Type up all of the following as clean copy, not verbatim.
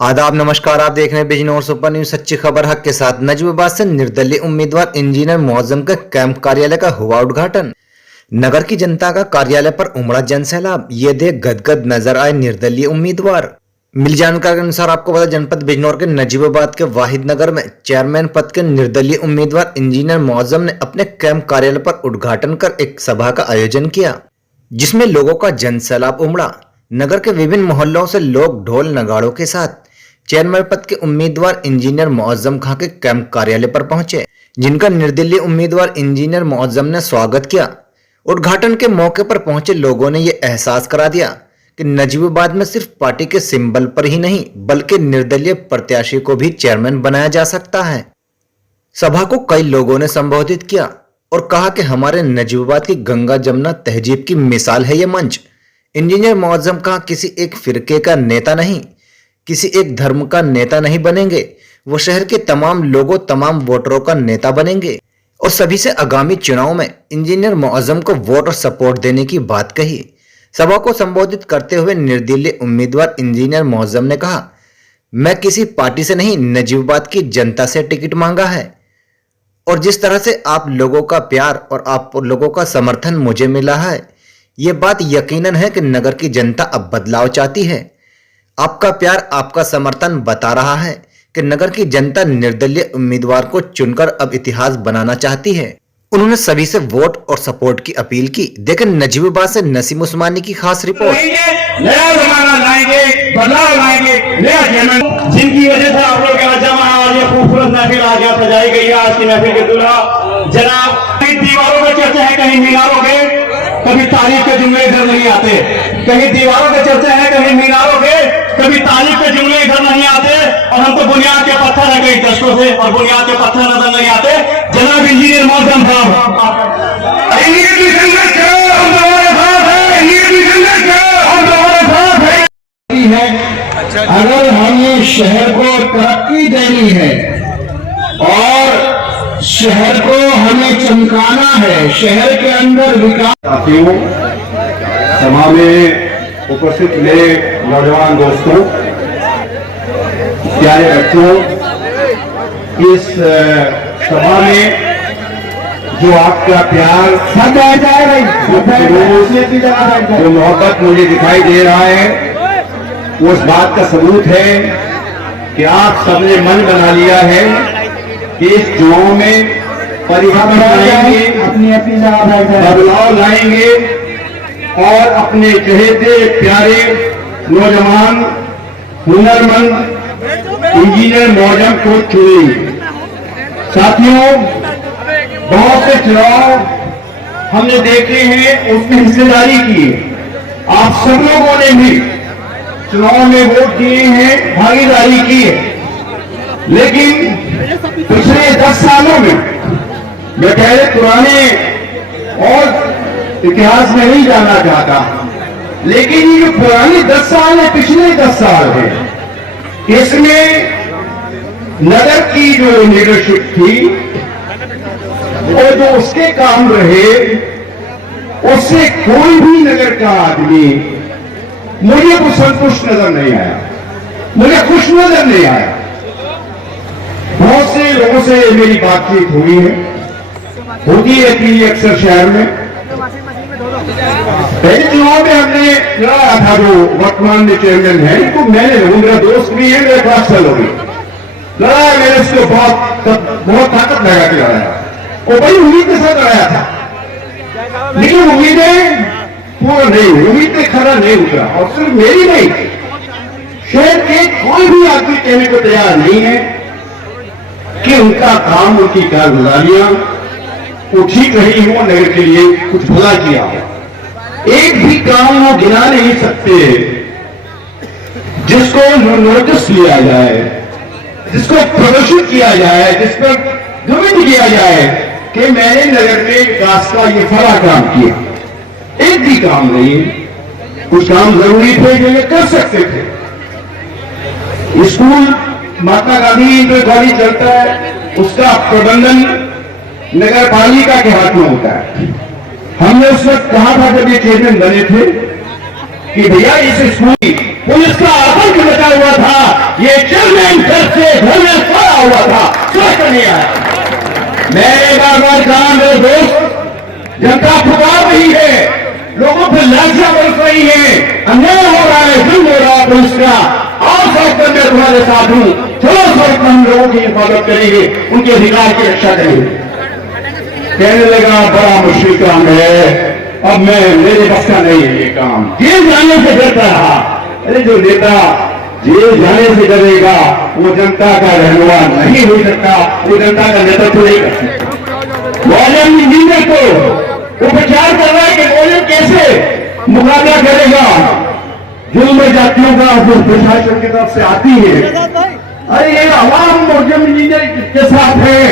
आदाब, नमस्कार। आप देख रहे हैं बिजनौर सुपर न्यूज, सच्ची खबर हक के साथ। नजफाबाद से निर्दलीय उम्मीदवार इंजीनियर मुअज्जम के कैंप कार्यालय का हुआ उद्घाटन। नगर की जनता का कार्यालय पर उमड़ा जनसैलाब। ये देख गदगद नजर आए निर्दलीय उम्मीदवार। मिली जानकारी के अनुसार आपको बता, जनपद बिजनौर के नजीबाबाद के वाहिद नगर में चेयरमैन पद के निर्दलीय उम्मीदवार इंजीनियर मुअज्जम ने अपने कैंप कार्यालय पर उद्घाटन कर एक सभा का आयोजन किया, जिसमें लोगों का जनसैलाब उमड़ा। नगर के विभिन्न मोहल्लों से लोग ढोल नगाड़ों के साथ चेयरमैन पद के उम्मीदवार इंजीनियर मुअज्जम खां के कैंप कार्यालय पर पहुंचे, जिनका निर्दलीय उम्मीदवार इंजीनियर मुअज्जम ने स्वागत किया। उद्घाटन के मौके पर पहुंचे लोगों ने यह एहसास करा दिया कि नजीबाबाद में सिर्फ पार्टी के सिंबल पर ही नहीं, बल्कि निर्दलीय प्रत्याशी को भी चेयरमैन बनाया जा सकता है। सभा को कई लोगों ने संबोधित किया और कहा कि हमारे नजीबाबाद की गंगा जमुना तहजीब की मिसाल है ये मंच। इंजीनियर मुअज्जम खां किसी एक फिरके का नेता नहीं, किसी एक धर्म का नेता नहीं बनेंगे। वो शहर के तमाम लोगों, तमाम वोटरों का नेता बनेंगे और सभी से आगामी चुनाव में इंजीनियर मुअज्जम को वोट और सपोर्ट देने की बात कही। सभा को संबोधित करते हुए निर्दलीय उम्मीदवार इंजीनियर मुअज्जम ने कहा, मैं किसी पार्टी से नहीं, नजीबाबाद की जनता से टिकट मांगा है और जिस तरह से आप लोगों का प्यार और आप लोगों का समर्थन मुझे मिला है, ये बात यकीनन है कि नगर की जनता अब बदलाव चाहती है। आपका प्यार, आपका समर्थन बता रहा है कि नगर की जनता निर्दलीय उम्मीदवार को चुनकर अब इतिहास बनाना चाहती है। उन्होंने सभी से वोट और सपोर्ट की अपील की। देखें नजीबाबाद से नसीम उस्मानी की खास रिपोर्ट। नया जमाना लाएंगे, बदलाव लाएंगे, नया चेयरमैन, जिनकी वजह से आप लोग का जमा आज ये खूबसूरत महफिल आज यहाँ सजाई गई है। आज की महफिल के दूल्हा जनाब, कहीं दीवारों में चर्चा है, कहीं मीनारों के, कभी तारीफ के जुमले इधर नहीं आते। कहीं दीवारों पे चर्चा है, कहीं मीनारों के, कभी तारीफ के जुमले इधर नहीं आते। और हम तो बुनियाद के पत्थर है कई दशकों से, और बुनियाद के पत्थर नजर नहीं आते। जनाब इंजीनियर मुअज्जम साहब, अगर हमें शहर को तरक्की देनी है और शहर को हमें चमकाना है, शहर के अंदर विकास। साथियों, सभा में उपस्थित मेरे नौजवान दोस्तों, प्यारे बच्चों, इस सभा में जो आपका प्यार, जो मोहब्बत मुझे दिखाई दे रहा है, वो उस बात का सबूत है कि आप सबने मन बना लिया है कि इस चुनाव में परिवर्तन लाएंगे, बदलाव लाएंगे और अपने चहेते प्यारे नौजवान हुनरमंद इंजीनियर मुअज्जम को चुनेंगे। साथियों, बहुत से चुनाव हमने देखे हैं, उसमें हिस्सेदारी की। आप सब लोगों ने भी चुनाव में वोट दिए हैं, भागीदारी की है, लेकिन पिछले 10 सालों में, मैं पहले पुराने और इतिहास में नहीं जाना चाहता, लेकिन ये जो पुराने 10 साल है, पिछले 10 साल है, इसमें नगर की जो लीडरशिप थी और जो उसके काम रहे, उससे कोई भी नगर का आदमी मुझे कुछ संतुष्ट नजर नहीं आया, मुझे खुश नजर नहीं आया। बहुत से लोगों से मेरी बातचीत हुई है, होती रहती है अक्सर शहर में। पहले चुनाव में हमने लड़ा था, जो वर्तमान में चेयरमैन है, तो मैंने, वो मेरा दोस्त भी है, मेरे पास साल हो गई, लड़ा मैंने उसको बहुत ताकत लगा के लड़ाया और बड़ी उम्मीद के साथ लड़ाया था, लेकिन उम्मीदें पूरा नहीं हुई, उम्मीद पे खरा नहीं उतरा। और सिर्फ मेरी नहीं, शहर के कोई भी आदमी कहने को तैयार नहीं है कि उनका काम, उनकी कारगुजारियां वो ठीक रही हो, नगर के लिए कुछ भला किया हो। एक भी काम वो गिना नहीं सकते जिसको नोटिस लिया जाए, जिसको प्रदर्शित किया जाए, जिस पर घमंड किया जाए कि मैंने नगर में विकास का ये फला काम किया। एक भी काम नहीं। कुछ काम जरूरी थे जो ये कर सकते थे। School Mahatma Gandhi inter college चलता है, उसका प्रबंधन नगर पालिका के हाथ में होता है। हमने उस वक्त कहा था जब ये चेयरमैन बने थे कि भैया इस स्कूल पुलिस का आतंक बचा हुआ था, ये चेयरमैन घर से घर में पड़ा हुआ था, स्वस्थ नहीं आया। मैंने बार कहा मेरे दोस्त, जनता पुकार रही है, लोगों पर लाठियां बरस रही है, अन्याय हो रहा है, जुल्म हो रहा है पुलिस का, और सड़क पर मैं तुम्हारे साथ हूं, चलो सड़क पर हम लोगों की हिफाजत करेंगे, उनके अधिकार की रक्षा करेंगे। कहने लगा बड़ा मुश्किल काम है, अब मेरे बस का नहीं है ये काम, जेल जाने से डरता रहा। अरे जो नेता जेल जाने से डरेगा वो जनता का रहनुमा नहीं हो सकता, वो जनता का नेतृत्व नहीं कर सकता। मौजम इंजीनियर को उपचार कर रहा है कि मौजम कैसे मुकाबला करेगा जुल्म जातियों का जो प्रशासन की तरफ से आती है। अरे ये आवाम मौजम इंजीनियर के साथ है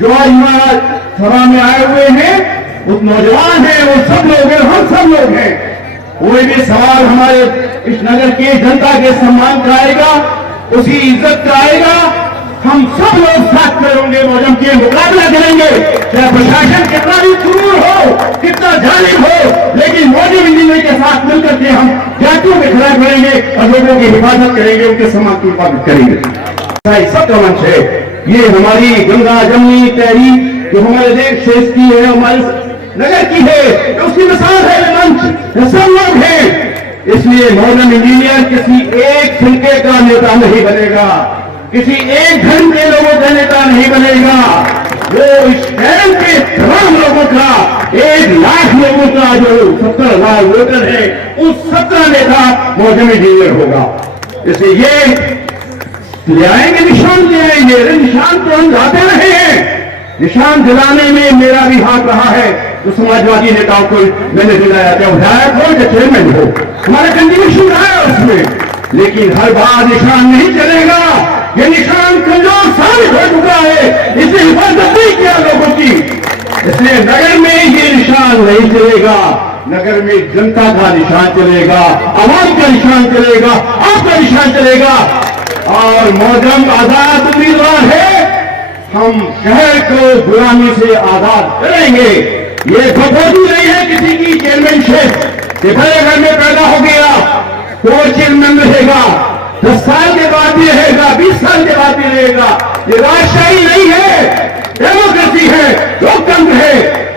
जो आज यहाँ सभा में आए हुए हैं, वो नौजवान है, वो सब लोग हैं, हम सब लोग हैं। कोई भी सवाल हमारे इस नगर की जनता के सम्मान का आएगा, उसी इज्जत का आएगा, हम सब लोग साथ में होंगे, मौजम के मुकाबला करेंगे, चाहे प्रशासन कितना भी क्रूर हो, कितना जालिम हो, लेकिन मौजम इंजीनियर के साथ मिलकर के हम जातियों के खिलाफ करेंगे और लोगों की हिफाजत करेंगे, उनके सम्मान की हिफाजत करेंगे। सबका मंच है ये, हमारी गंगा जमुनी तहरी जो हमारे देश से की है, हमारे नगर की है, उसकी मिसाल है मंच, सब लोग हैं। इसलिए मौजम इंजीनियर किसी एक फिरके का नेता नहीं बनेगा, किसी एक धर्म के लोगों का नेता नहीं बनेगा, वो इस शहर के तमाम लोगों का, 1 लाख लोगों का जो 70,000 वोटर है, उस 17 नेता मौजम इंजीनियर होगा। इसलिए ये ले आएंगे, निशान ले आएंगे, निशान तो हम लाते रहे हैं, निशान दिलाने में मेरा भी हाथ रहा है। तो समाजवादी नेताओं को मैंने दिलाया, क्या विधायक हो या चेयरमैन हो, हमारा कंट्रीब्यूशन रहा है उसमें, लेकिन हर बार निशान नहीं चलेगा। ये निशान कमजोर साबित हो चुका है, इसे हिफाजत नहीं किया लोगों की, इसलिए नगर में ये निशान नहीं चलेगा, नगर में जनता का निशान चलेगा, आवाम का निशान चलेगा, आपका निशान चलेगा। और मौजम आजाद उम्मीदवार है, हम शहर को गुलामी से आजाद करेंगे। ये प्रपोजल नहीं है किसी की चेयरमैनशिप कि भले घर में पैदा हो गया वो चेयरमैन रहेगा, 10 साल के बाद भी रहेगा, 20 साल के बाद भी रहेगा। ये राजशाही नहीं है, डेमोक्रेसी है, लोकतंत्र है।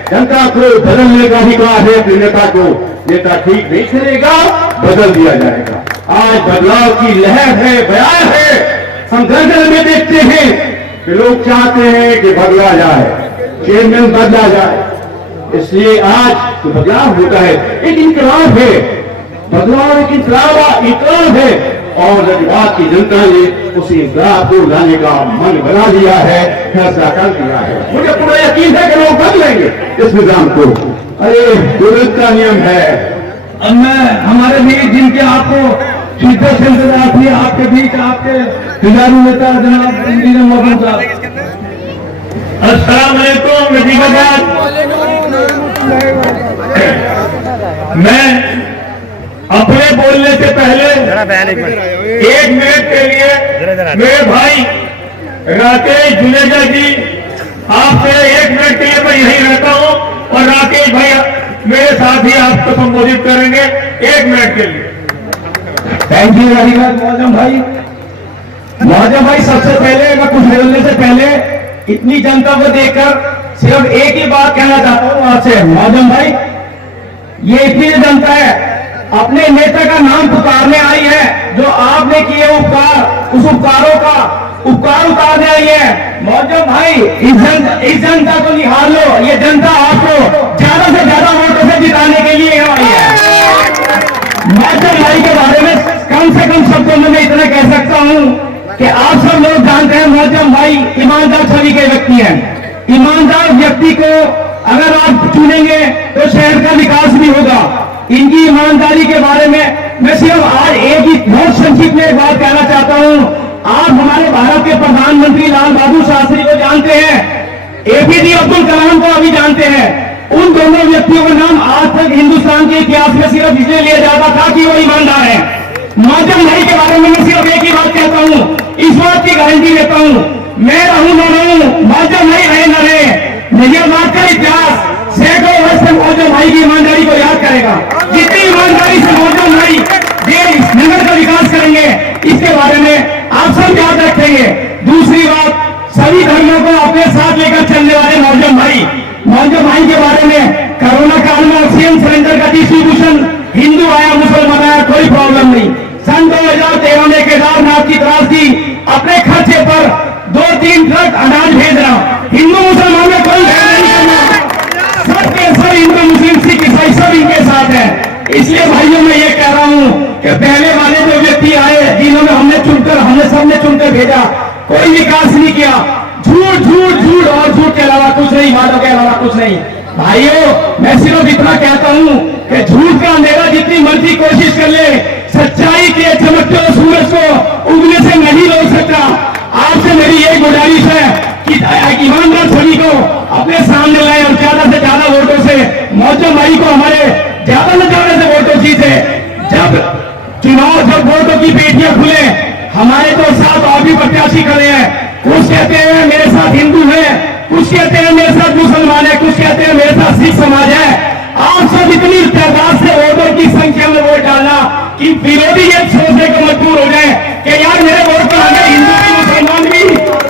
जनता को बदलने का अधिकार है अपने नेता को, नेता ठीक नहीं चलेगा बदल दिया जाएगा। आज बदलाव की लहर है, बयार है, हम घर में देखते हैं कि लोग चाहते हैं कि बदला जाए, चेयरमैन बदला जाए, इसलिए आज तो बदलाव होता है, एक इनकलाब है, बदलाव एक इनकलाब है, और लज्जबात की जनता ने उस इनकलाब को लाने का मन बना लिया है, फैसला कर दिया है। मुझे पूरा यकीन है कि लोग बदलेंगे इस निजाम को। अरे कुदरत का नियम है। अब मैं हमारे बीच जिनके आपको शिद्दत से इंतजार थी, आपके बीच आपके खिलाड़ी नेता जनाब इंजीनियर मौजूद साहब। अस्सलाम वालेकुम नजीबाबाद। मैं अपने बोलने से पहले 1 मिनट के लिए मेरे भाई राकेश जुनेजा जी, आपसे 1 मिनट के लिए मैं यहीं रहता हूं और राकेश भाई मेरे साथ ही आपको संबोधित करेंगे 1 मिनट के लिए। Thank you very much Maujam भाई। मौजम भाई, सबसे पहले मैं कुछ बोलने से पहले इतनी जनता को देखकर सिर्फ एक ही बात कहना चाहता हूं आपसे। मौजम भाई, ये इतनी जनता है अपने नेता का नाम पुकारने आई है, जो आपने किए उपकार, उस उपकारों का उपकार उतारने आई है। मौजम भाई, इस जनता को निहार लो, ये जनता आपको ज्यादा से ज्यादा वोटों से जिताने के लिए आई है। मौजम भाई के बारे में कम से कम शब्दों में मैं इतना कह सकता हूं कि आप सब लोग जानते हैं मौजम भाई ईमानदार छवि के व्यक्ति हैं। ईमानदार व्यक्ति को अगर आप चुनेंगे तो शहर का विकास भी होगा। इनकी ईमानदारी के बारे में मैं सिर्फ आज एक ही बहुत संक्षिप्त में एक बात कहना चाहता हूं। आप हमारे भारत के प्रधानमंत्री लाल बहादुर शास्त्री को जानते हैं, एपीजे अब्दुल कलाम को अभी जानते हैं। उन दोनों व्यक्तियों का नाम आज तक हिंदुस्तान के इतिहास में सिर्फ इसलिए लिया जाता था कि वो ईमानदार है। मौजम भाई के बारे में मैं सिर्फ एक ही बात कहता हूं, इस बात की गारंटी देता हूं, मैं रहूं न रहूं, मौजम भाई रहे न रहे, देंगे। दूसरी बात, सभी धर्मों को अपने साथ लेकर चलने वाले मौजम भाई के बारे में, कोरोना काल में ऑक्सीजन सिलेंडर का डिस्ट्रीब्यूशन हिंदू आया मुसलमान आया कोई प्रॉब्लम नहीं। सन 2013 में केदारनाथ की त्रासदी अपने खर्चे पर 2-3 ट्रक अनाज भेज रहा। हिंदू मुसलमान में कोई भेद नहीं करना, सबके सब हिंदू मुस्लिम सिख ईसाई सब इनके साथ है। इसलिए भाइयों मैं ये कह रहा हूं कि पहले वाले जो व्यक्ति आए जिन्होंने हमने सबने चुनकर भेजा, कोई विकास नहीं किया। झूठ और झूठ के अलावा कुछ नहीं, वादों के अलावा कुछ नहीं। भाइयों मैं सिर्फ इतना कहता हूं कि झूठ का अंधेरा जितनी मर्जी कोशिश कर ले, सच्चाई के चमकते हुए सूरज को उगने से नहीं रोक सकता। आपसे मेरी एक गुजारिश है कि ईमानदार सभी को अपने सामने लाए और ज्यादा से ज्यादा वोटों से मौजूद भाई को हमारे ज्यादा से ज्यादा से वोटों जीते। जब वोटों की पेटियां खुले, हमारे तो साथ और भी प्रत्याशी खड़े हैं। कुछ कहते हैं मेरे साथ हिंदू है, कुछ कहते हैं मेरे साथ मुसलमान है, कुछ कहते हैं मेरे साथ सिख समाज है। आप सब इतनी तादाद से वोटों की संख्या में वोट डालना कि विरोधी ये सोचने को मजबूर हो जाए कि यार मेरे वोट पर आगे हिंदू भी मुसलमान भी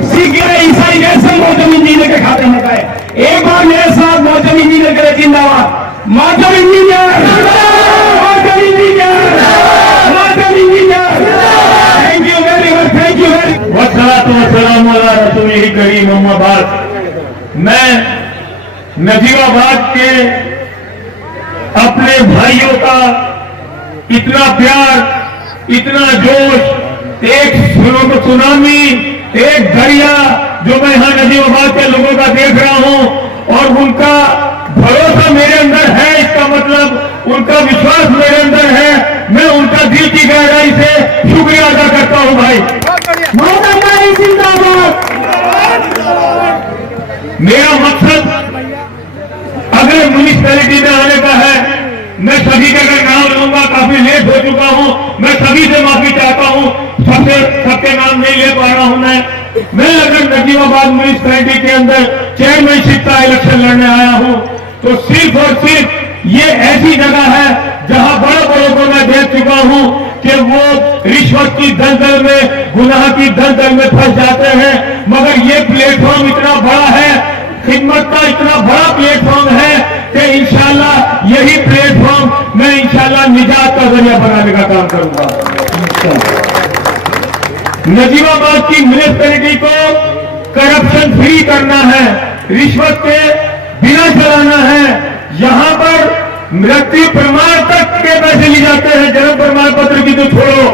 सिख गए ईसाई गए सब मौजूद इंजीनियर के खाते में गए। एक बार मेरे साथ मौजूद इंजीनियर करे जिंदाबाद, मौजूद इंजीनियर, मौजूद इंजीनियर, मौजूद engineer. Thank you very much, thank you very much. वस्सलातु वस्सलामु अला रसूलिल करीम अम्मा बाद। मैं नजीबाबाद के अपने भाइयों का इतना प्यार, इतना जोश, एक सुनामी, एक दरिया जो मैं यहां नजीबाबाद के लोगों का देख रहा हूं और उनका भरोसा मेरे अंदर है, इसका मतलब उनका विश्वास मेरे अंदर है। मैं उनका दिल की गहराई से शुक्रिया अदा करता हूं। भाई जिंदाबाद। मेरा मकसद अगर म्यूनिसिपैलिटी में आने का है, मैं सभी का नाम लूंगा, काफी लेट हो चुका हूं, मैं सभी से माफी चाहता हूं, सबके नाम नहीं ले पा रहा हूं। मैं अगर नजीबाबाद म्यूनिसिपैलिटी के अंदर चेयरमैनशिप का इलेक्शन लड़ने आया हूं तो सिर्फ और सिर्फ ये ऐसी जगह है जहां बड़ों को मैं देख चुका हूं कि वो रिश्वत की दलदल में, गुनाह की दलदल में फंस जाते हैं। मगर ये प्लेटफॉर्म इतना बड़ा है, खिदमत का इतना बड़ा प्लेटफॉर्म है कि इंशाल्लाह यही प्लेटफॉर्म मैं इंशाल्लाह निजात का जरिया बनाने का काम करूंगा। नजीबाबाद की म्यूनिसिपैलिटी को करप्शन फ्री करना है, रिश्वत के बिना चलाना है। यहां पर मृत्यु प्रमाण तक के पैसे लिए जाते हैं, जन्म प्रमाण पत्र की तो छोड़ो,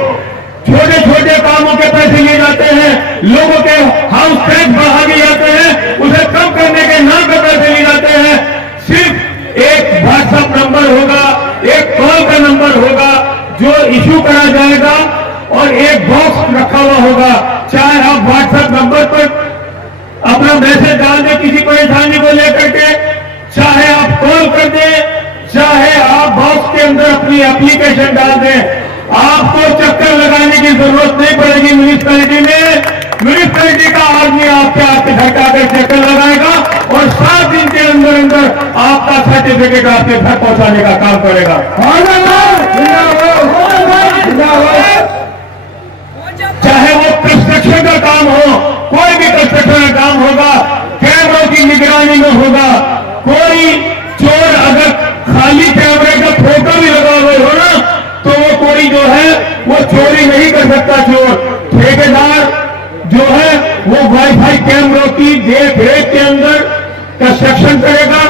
छोटे छोटे कामों के पैसे लिए जाते हैं, लोगों के हाउस टैक्स बढ़ा दिए जाते हैं, उसे कम करने के नाम पर पैसे लिए जाते हैं। सिर्फ एक व्हाट्सएप नंबर होगा, एक कॉल का नंबर होगा जो इश्यू करा जाएगा और एक बॉक्स रखा हुआ होगा। चाहे आप व्हाट्सएप नंबर पर अपना मैसेज डाल दें किसी परेशानी को लेकर के, चाहे आप कॉल कर दें, चाहे आप बॉक्स के अंदर अपनी एप्लीकेशन डाल दें, आपको चक्कर लगाने की जरूरत नहीं पड़ेगी। म्यूनिसिपैलिटी में म्यूनिसिपैलिटी का आदमी आपके घर का आकर चक्कर लगाएगा और 7 दिन के अंदर अंदर आपका सर्टिफिकेट आपके घर पहुंचाने का काम करेगा। चाहे वो कंस्ट्रक्शन का काम हो, कोई भी कंस्ट्रक्शन का काम होगा, कैमरों की निगरानी में होगा। कोई चोर अगर खाली कैमरे का फोटो भी लगा हुआ हो ना तो वो कोई जो है वो चोरी नहीं कर सकता। चोर ठेकेदार जो है वो वाईफाई कैमरों की देख रेख के अंदर कंस्ट्रक्शन करेगा,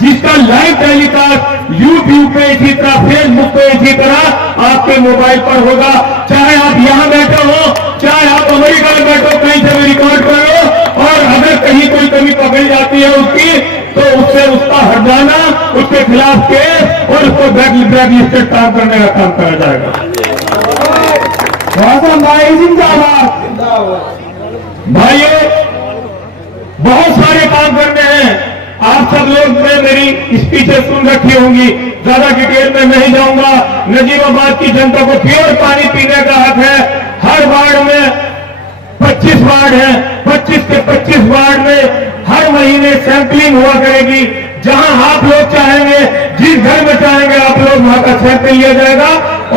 जिसका लाइव टेलीकास्ट यूट्यूब पे इसी तरह, फेसबुक पे इसी तरह आपके मोबाइल पर होगा। चाहे आप यहां बैठे हो, चाहे आप अमेरिका में बैठो, कहीं से भी रिकॉर्ड करो और अगर कहीं कोई कमी पकड़ी जाती है उसकी तो उससे उसका हटाना, उसके खिलाफ केस और उसको ब्लैक लिस्टेड काम करने का काम करा जाएगा। भाइयों बहुत सारे काम करने हैं। आप सब लोग ने मेरी स्पीचेस सुन रखी होंगी, ज्यादा डिटेल में नहीं जाऊंगा। नजीबाबाद की जनता को प्योर पानी पीने का हक है। हर वार्ड में 25 वार्ड है, 25 के 25 वार्ड में हर महीने सैंपलिंग हुआ करेगी। जहां आप लोग चाहेंगे, जिस घर में चाहेंगे आप लोग वहां का सैंपल लिया जाएगा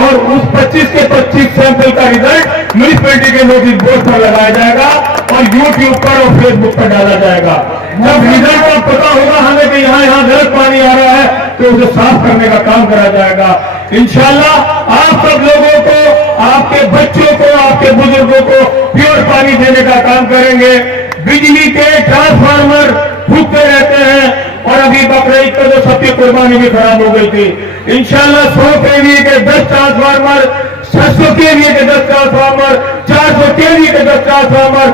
और उस 25 के 25 सैंपल का रिजल्ट म्यूनिसिपैलिटी के नोटिस बोर्ड पर लगाया जाएगा और यूट्यूब पर और फेसबुक पर डाला जाएगा। जब रिजल्ट का पता होगा हमें कि यहाँ गलत पानी आ रहा है तो उसे साफ करने का काम करा जाएगा। इंशाल्लाह आप सब लोगों को, आपके बच्चों को, आपके बुजुर्गों को प्योर पानी देने का काम करेंगे। बिजली के ट्रांसफार्मर फूकते रहते हैं और अभी बकरीद पर तो सबकी कुर्बानी भी खराब हो गई थी। इंशाल्लाह 100 केवीए के 10 ट्रांसफार्मर, 600 केवीए के 10 ट्रांसफार्मर, 400 केवीए के 10 ट्रांसफार्मर,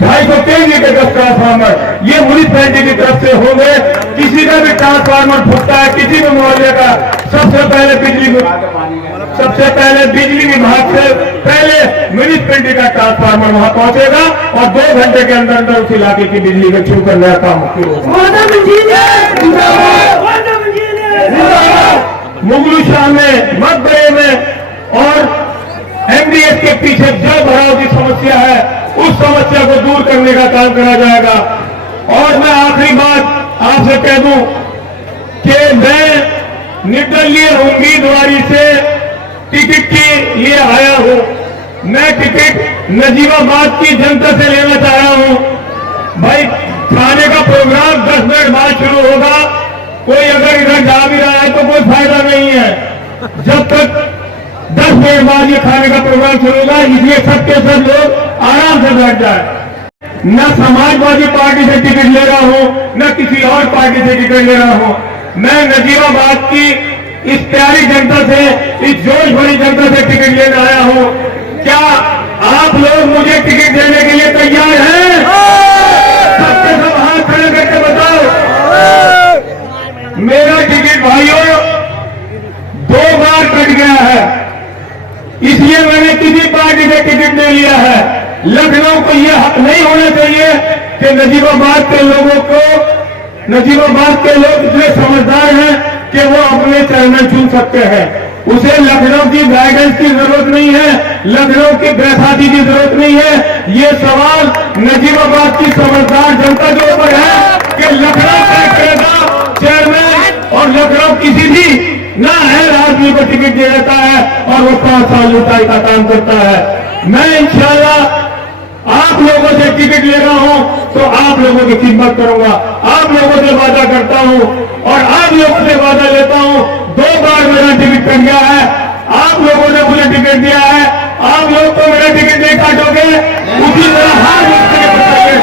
250 केवीए के 10 ट्रांसफार्मर ये म्यूनिसिपैलिटी की तरफ से होंगे। किसी का भी ट्रांसफार्मर फूटता है किसी भी मोहल्ले का, सबसे पहले बिजली विभाग से पहले म्यूनिसिपैलिटी का ट्रांसफार्मर वहां पहुंचेगा और 2 घंटे के अंदर अंदर उस इलाके की बिजली को छू कर नया काम शुरू होगा। मुगलू शाह में, मकबरे में और एमडीएस के पीछे जल भराव की समस्या है, उस समस्या को दूर करने का काम करा जाएगा। और मैं आखिरी बात आपसे कह दूं कि मैं निर्दलीय उम्मीदवारी से टिकट के लिए आया हूं। मैं टिकट नजीबाबाद की जनता से लेना चाह रहा हूं। भाई खाने का प्रोग्राम 10 मिनट बाद शुरू होगा। कोई अगर इधर जा भी रहा है तो कोई फायदा नहीं है जब तक 10 मिनट बाद ये खाने का प्रोग्राम शुरू होगा। इसलिए सबके सब लोग आराम से बैठ जाए। न समाजवादी पार्टी से टिकट ले रहा हूं, न किसी और पार्टी से टिकट ले रहा हूं। मैं नजीबाबाद की इस प्यारी जनता से, इस जोश भरी जनता से टिकट लेने आया हूं। क्या आप लोग मुझे टिकट देने के लिए तैयार हैं? सबके सब हाथ खड़े करके बताओ। मेरा टिकट भाइयों 2 बार कट गया है, इसलिए मैंने किसी पार्टी से टिकट नहीं लिया है। लखनऊ को यह हक नहीं होना चाहिए कि नजीबाबाद के लोग इतने समझदार हैं कि वो अपने चेयरमैन चुन सकते हैं। उसे लखनऊ की गाइडेंस की जरूरत नहीं है, लखनऊ की बैसाखी की जरूरत नहीं है। ये सवाल नजीबाबाद की समझदार जनता के ऊपर है कि लखनऊ तय करेगा चेयरमैन, और लखनऊ किसी भी ना है आदमी को टिकट दे देता है और वो 5 साल लुटाई का काम करता है। मैं इंशाल्लाह आप लोगों से टिकट ले रहा हूं तो आप लोगों की खिदमत करूंगा। आप लोगों से वादा करता हूं और आप लोगों से वादा लेता हूं। 2 बार मेरा टिकट कट गया है, आप लोगों ने मुझे टिकट दिया है, आप लोग तो मेरा टिकट नहीं काटोगे। उसी तरह हाथ उठा के बताइए,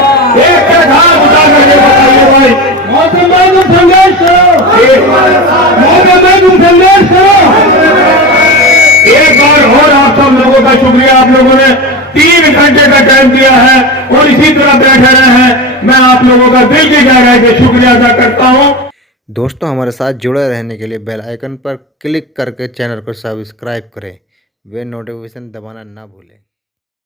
एक हाथ उठा करके बताइए भाई संघर्ष करो, संघर्ष करो। एक बार और आप सब लोगों का शुक्रिया, आप लोगों ने 3 घंटे का टाइम दिया है और इसी तरह बैठे रहे हैं। मैं आप लोगों का दिल की गहराई से शुक्रिया अदा करता हूं। दोस्तों हमारे साथ जुड़े रहने के लिए बेल आइकन पर क्लिक करके चैनल को सब्सक्राइब करें, वे नोटिफिकेशन दबाना ना भूलें।